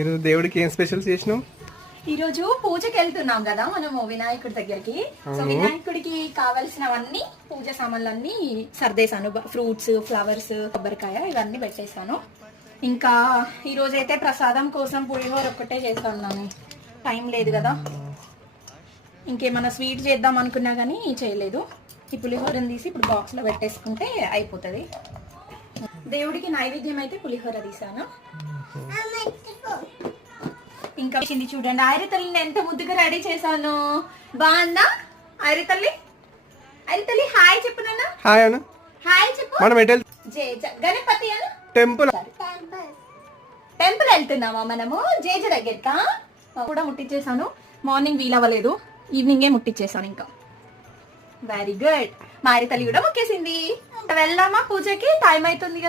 ఈరోజు దేవుడికి ఏం స్పెషల్ చేసినాం? ఈ రోజు పూజకి వెళ్తున్నాం కదా మనము వినాయకుడి దగ్గరికి. సో వినాయకుడికి కావలసినవన్నీ పూజ సామాన్లన్నీ సర్దేశాను. ఫ్రూట్స్, ఫ్లవర్స్, కొబ్బరికాయ ఇవన్నీ పెట్టేశాను. ఇంకా ఈ రోజు అయితే ప్రసాదం కోసం పులిహోర ఒక్కటే చేస్తున్నాను. టైం లేదు కదా, ఇంకేమన్నా స్వీట్ చేద్దాం అనుకున్నా కానీ చేయలేదు. ఈ పులిహోరని తీసి ఇప్పుడు బాక్స్లో పెట్టేసుకుంటే అయిపోతుంది. దేవుడికి నైవేద్యం అయితే పులిహోర తీసాను. ఇంకా చూడండి ఐరితల్లిని ఎంత ముద్దుగా రెడీ చేశాను. బాగుందా ఐరితల్లి? ఐరితల్లి హాయ్ చెప్పు నాన్న. హాయ్ అన్న. హాయ్ చెప్పు. మనం గణపతి అన్న టెంపుల్ వెళ్తున్నామా మనము జేజ దగ్గరకా. కూడా ముట్టించేసాను. మార్నింగ్ వీలవ్వలేదు, ఈవినింగే ముట్టించేసాను. ఇంకా వెరీ గుడ్. మా ఐరితల్లి కూడా ముక్కేసింది. వెళ్దామా పూజకి? టైం అవుతుంది కదా.